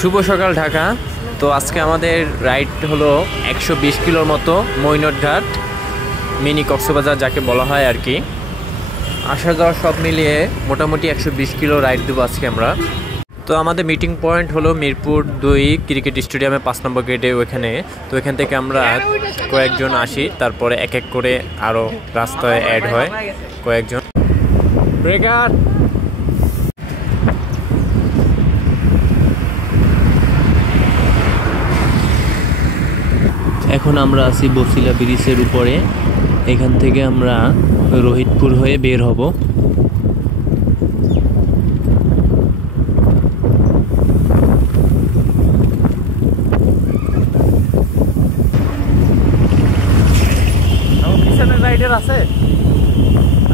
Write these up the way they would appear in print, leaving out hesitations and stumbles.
শুভ সকাল ঢাকা। তো আজকে আমাদের রাইড হলো 120 কিলোর মতো মৈনটঘাট মিনি কক্সবাজার যাকে বলা হয় আর কি। আসা যাওয়া সব মিলিয়ে মোটামুটি 120 কিলো রাইড দেবো আজকে আমরা। তো আমাদের মিটিং পয়েন্ট হলো মিরপুর 2 ক্রিকেট স্টেডিয়ামে 5 নম্বর গেটে ওইখানে। তো এখান থেকে আমরা কয়েকজন আসি, তারপরে এক এক করে আরও রাস্তায় অ্যাড হয় কয়েকজন। ব্রেকার এখন আমরা আছি বসিলা ব্রিজের উপরে। এখান থেকে আমরা রোহিতপুর হয়ে বের হব। পিছনে রাইডার আছে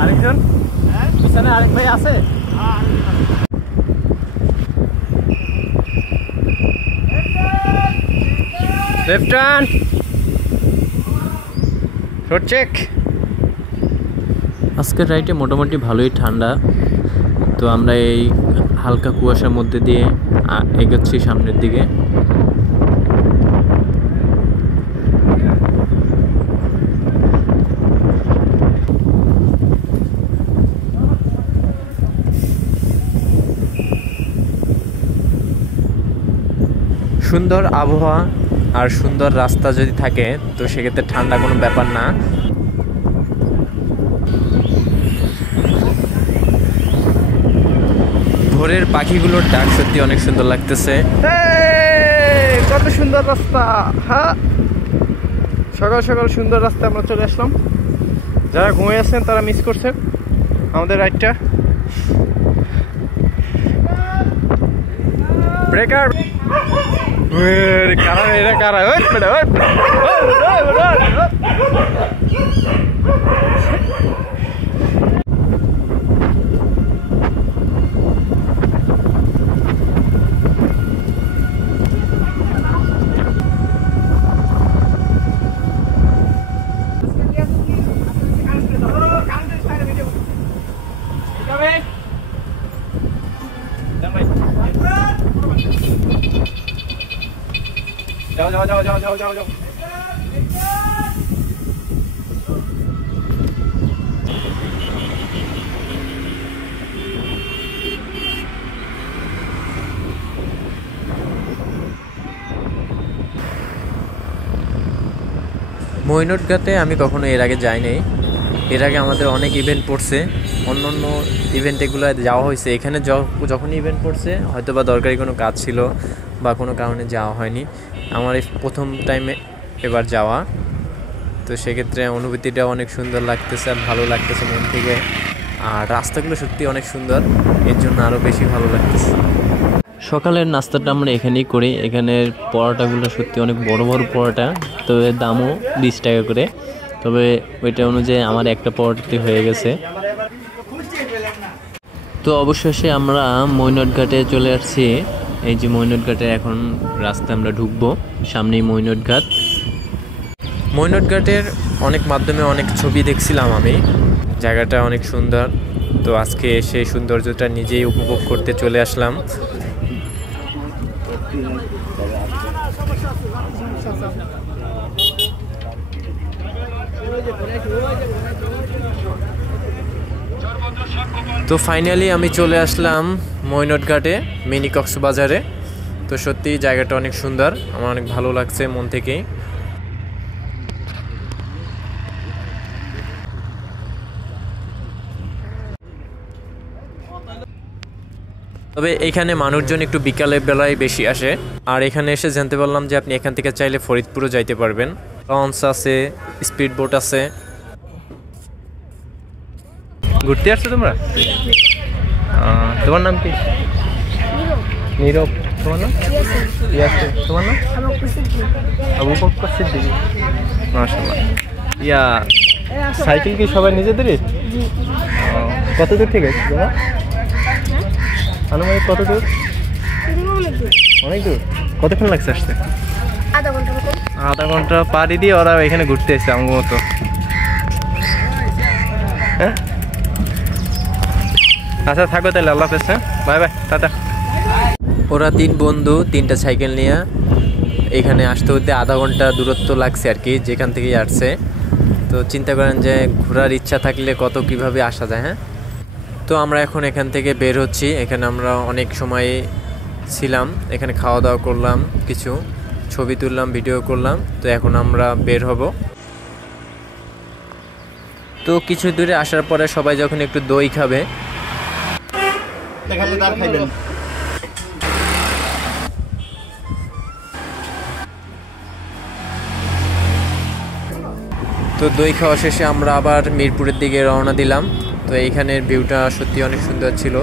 আরেকজন, পিছনে আরেক ভাই আছে। Left turn, road check. আজকের রাইডে মোটামুটি ভালোই ঠান্ডা। তো আমরা এই হালকা কুয়াশার মধ্যে দিয়ে এগোচ্ছি সামনের দিকে। সুন্দর আবহাওয়া আর সুন্দর রাস্তা যদি থাকে তো সেক্ষেত্রে ঠান্ডা কোনো ব্যাপার না। ভোরের পাখিগুলোর ডাক সত্যি অনেক সুন্দর লাগতেছে। কত সুন্দর রাস্তা! হ্যাঁ, সকাল সকাল সুন্দর রাস্তা আমরা চলে আসলাম। যারা ঘুমিয়ে আছেন তারা মিস করছেন আমাদের রাইডটা। ব্রেকার কারা এরা কারা? যাও যাও যাও যাও যাও যাও যাও। মৈনটঘাটে আমি কখনো এর আগে যাইনি। এর আগে আমাদের অনেক ইভেন্ট পড়ছে, অন্য অন্য ইভেন্টগুলো যাওয়া হয়েছে। এখানে যখন ইভেন্ট পড়ছে হয়তো বা দরকারি কোনো কাজ ছিল বা কোনো কারণে যাওয়া হয়নি। আমার এই প্রথম টাইমে এবার যাওয়া, তো সেক্ষেত্রে অনুভূতিটা অনেক সুন্দর লাগতেছে আর ভালো লাগতেছে মন থেকে। আর রাস্তাগুলো সত্যি অনেক সুন্দর, এর জন্য আরও বেশি ভালো লাগতেছে। সকালের নাস্তাটা আমরা এখানেই করি। এখানের পরোটাগুলো সত্যি অনেক বড় বড় পরোটা, তবে দামও 20 টাকা করে। তবে ওইটা অনুযায়ী আমার একটা পরোটাতে হয়ে গেছে। তো অবশেষে আমরা মৈনটঘাটে চলে আসছি। এই যে মৈনটঘাটের এখন রাস্তা আমরা ঢুকবো, সামনেই মৈনটঘাট। মৈনটঘাটের অনেক মাধ্যমে অনেক ছবি দেখছিলাম আমি, জায়গাটা অনেক সুন্দর। তো আজকে সেই সৌন্দর্যটা নিজেই উপভোগ করতে চলে আসলাম। তো ফাইনালি আমি চলে আসলাম মৈনটঘাটে মিনি কক্সবাজারে। তো সত্যি জায়গাটা অনেক সুন্দর, আমার অনেক ভালো লাগছে মন থেকেই। তবে এখানে মানুষজন একটু বিকালের বেলায় বেশি আসে। আর এখানে এসে জানতে পারলাম যে আপনি এখান থেকে চাইলে ফরিদপুরও যাইতে পারবেন। লঞ্চ আছে, স্পিড বোট আছে। ঘুরতে আসছো তোমরা? তোমার নাম কি? নীরব। তোমার নাম? ইয়াসিন। তোমার নাম? আবু বকর সিদ্দিকী। মাশাআল্লাহ। ইয়া সাইকেল কি সবাই নিজেদেরই? কত দূর থেকে এসেছো তোমরা? আনুমানিক কত দূর? অনেক দূর। কতক্ষণ লাগছে আসতে? আধা ঘন্টা পাড়ি দিয়ে ওরা এখানে ঘুরতে এসেছে আমার মতো। হ্যাঁ, আচ্ছা থাকো তাহলে, আল্লাহ হাফেজ। হ্যাঁ, বাই বাই, টাটা। ওরা 3 বন্ধু 3টা সাইকেল নিয়ে এখানে আসতে হতে আধা ঘন্টা দূরত্ব লাগছে আর কি, যেখান থেকেই আসছে। তো চিন্তা করেন যে ঘোরার ইচ্ছা থাকলে কত কিভাবে আসা যায়। হ্যাঁ, তো আমরা এখন এখান থেকে বের হচ্ছি। এখানে আমরা অনেক সময় ছিলাম, এখানে খাওয়া দাওয়া করলাম, কিছু ছবি তুললাম, ভিডিও করলাম। তো এখন আমরা বের হব। তো কিছু দূরে আসার পরে সবাই যখন একটু দই খাবে, তো দই খাওয়া শেষে আমরা আবার মিরপুরের দিকে রওনা দিলাম। তো এইখানের ভিউটা সত্যি অনেক সুন্দর ছিল,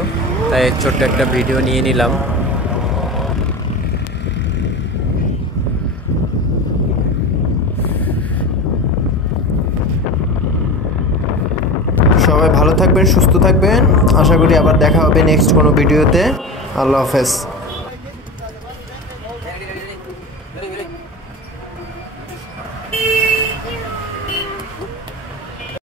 তাই ছোট্ট একটা ভিডিও নিয়ে নিলাম। সবাই ভালো থাকবেন, সুস্থ থাকবেন। আশা করি আবার দেখা হবে নেক্সট কোনো ভিডিওতে। আল্লাহ হাফেজ।